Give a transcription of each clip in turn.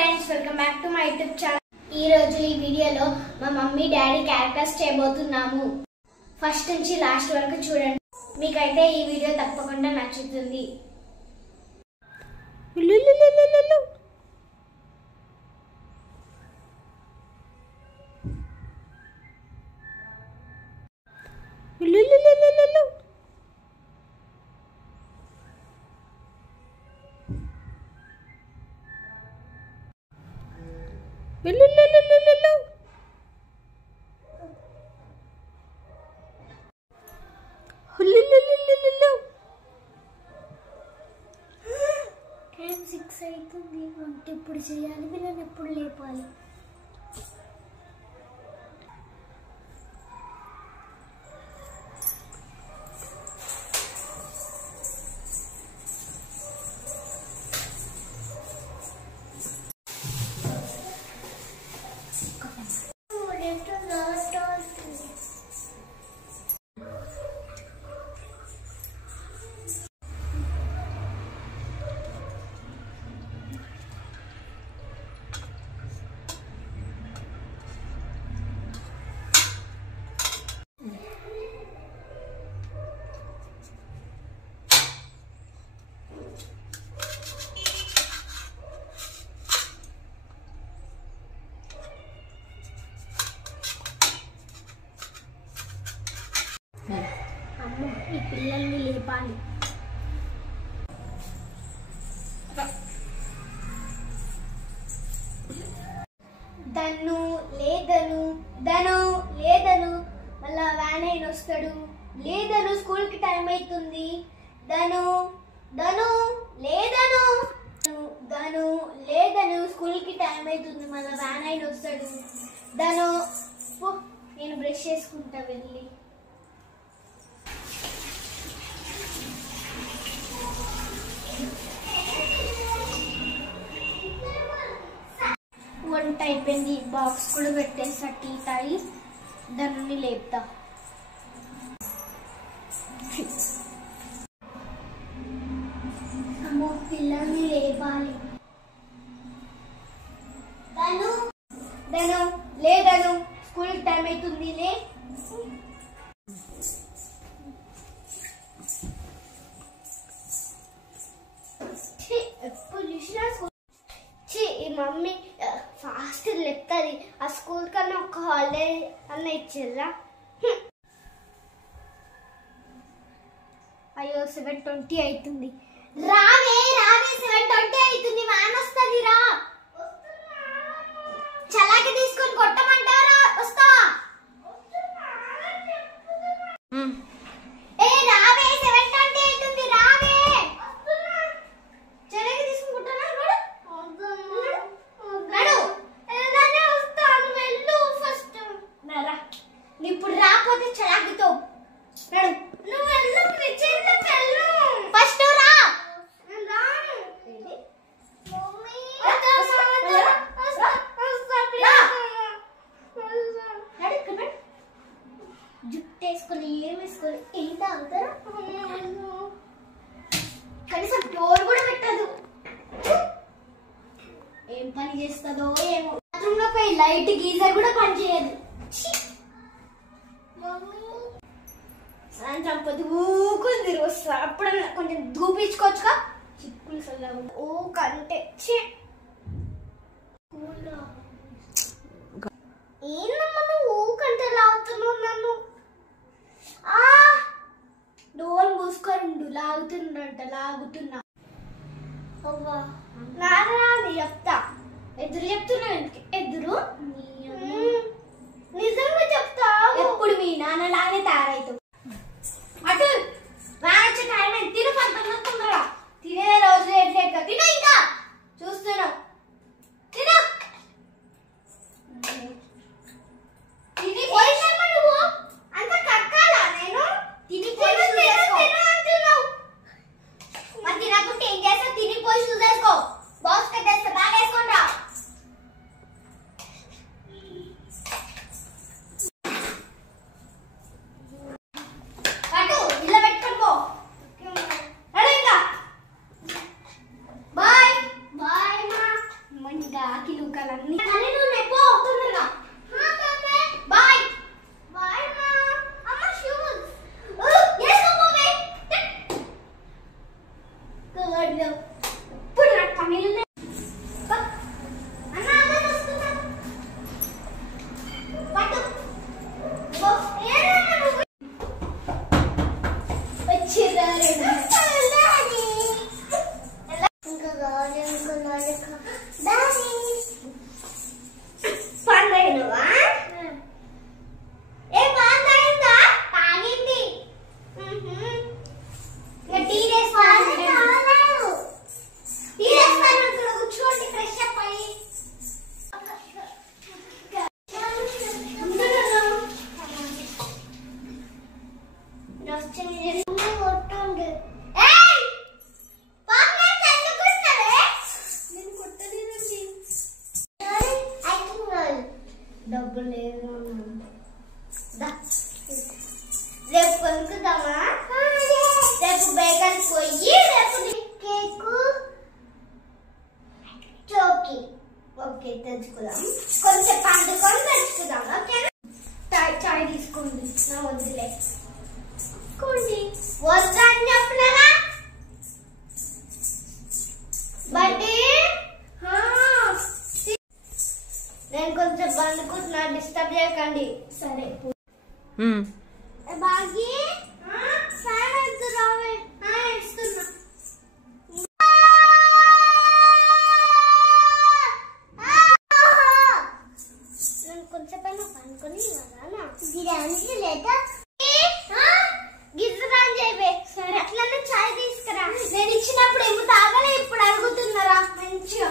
Friends, welcome back to my YouTube channel. ఈ రోజు ఈ వీడియోలో మా మమ్మీ డాడీ క్యారెక్టర్స్ చేయబోతున్నాము. ఫస్ట్ నుంచి లాస్ట్ వరకు చూడండి. మీకైతే ఈ వీడియో తప్పకుండా నచ్చుతుంది. టైం 6 అవుతుంది. వంట ఎప్పుడు చేయాలి? వీళ్ళని ఎప్పుడు లేపాలి? అమ్మో, ఈ పిల్లల్ని లేపాలి. దను లేదను, దను లేదను, మళ్ళా వ్యాన్ అయిన వస్తాడు. లేదను, స్కూల్ కి టైం అవుతుంది. దను దను లేదను, దను లేదను, స్కూల్ కి టైం అవుతుంది. మళ్ళా వ్యాన్ అయిన వస్తాడు. దను నేను బ్రష్ చేసుకుంటా వెళ్ళి. వంట అయిపోయింది. బాక్స్ కూడా పెట్టేసా. టీ తాగి దాన్ని లేపుతా. అమ్మో, పిల్లల్ని లేపాలి. దను దను లేదను, స్కూల్ టైం అవుతుంది. లే ఎప్పుడు చూసినా ఈ మమ్మీ ఫాస్ట్ లేపుతుంది. ఆ స్కూల్ కన్నా ఒక హాలిడే అన్న ఇచ్చారా? అయ్యో, 7:20 అవుతుంది. రావే రావే, 7:20 అవుతుంది. వ్యాన్ వస్తుంది. రా, చలాకి తీసుకొని కొట్టమంటారా? వస్తా. ఏ రావే, 7:20 అవుతుంది. రావే, చలాకి తీసుకొని కొట్టనా? ఇప్పుడు రాకపోతే చలాకితో నడు. నువ్వు వెళ్ళు, ఫస్ట్ రా. జుట్టు వేసుకొని ఏం వేసుకొని ఏం తాగుతారా? కనీసం డోర్ కూడా పెట్టదు. ఏం పని చేస్తుందో ఏమో. బాత్రూంలో పోయి లైట్ గీజర్ కూడా పని చేయదు. సాయంత్రం పొద్దు ఊకుంది. వస్తా అప్పుడన్నా కొంచెం దూపించుకోవచ్చుగా. చిక్కులు సల్లాగా ఓ కంటే ఏందమ్మా నువ్వు ఊకంటే లాగుతున్నావు నన్ను. డోర్ మూసుకొని లాగుతున్నా. అవ్వా నారా, నీ చెప్తా. ఎదురు చెప్తున్నావు ఎందుకు? ఎదురు నిజంగా చెప్తా. ఎప్పుడు మీ నాన్నలాగే తయారైతావు. అటు వ్యాన్ వచ్చే టైం అయింది. తిను, పంతొమ్మిది తినే రోజు ఎట్లా తిను. ఇంకా చూస్తున్నా ఇట్లా ఆకిలుకలన్నీ తొందరగా బాయ్ బాయ్ అమ్మ షూస్ ఇప్పుడు నాకు పనులు డబ్బు లేదు రేపు కొనుక్కుందామా రేపు బేకరీ పోయి రేపు కేకు చోకి ఓకే తెచ్చుకుందాం కొంచెం పండుకొని తెచ్చుకుందాం ఓకేనా చాయ్ తీసుకోండి నా వద్దులే తీసుకోండి వద్దని చెప్పినారా బట్టి నేను కొంచెం బండుకుంటున్నా డిస్టర్బ్ చేయకండి సరే బాగి ఇస్తున్నా నేను కొంచెం పనుకొని లేదా గిజ్జరాని చెప్పే సరే అట్లనే చాయ్ తీసుకురా నేను ఇచ్చినప్పుడు ఏమో తాగలే ఇప్పుడు అడుగుతున్నారా మంచిగా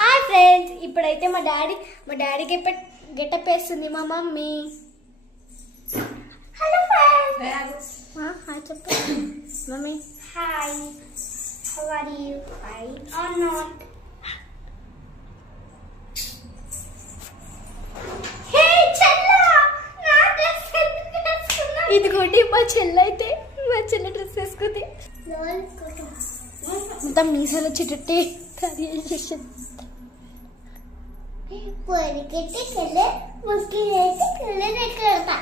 హాయ్ ఫ్రెండ్స్ ఇప్పుడైతే మా డాడీకి గెటప్ వేస్తుంది మా మమ్మీ హలో ఫ్రెండ్స్ హాయ్ చెప్పు mummy hi how are you fine or not hey చెల్లా నా డ్రెస్ వేసుకున్నా ఇదిగోండి మా చెల్లైతే మా చెల్ల డ్రెస్ వేసుకుంది మొత్తం మీసాలు వచ్చేటట్టే కర్రీ చేసేది పొరికెట్టి కలర్ ముక్కి కలర్ ఎక్కడ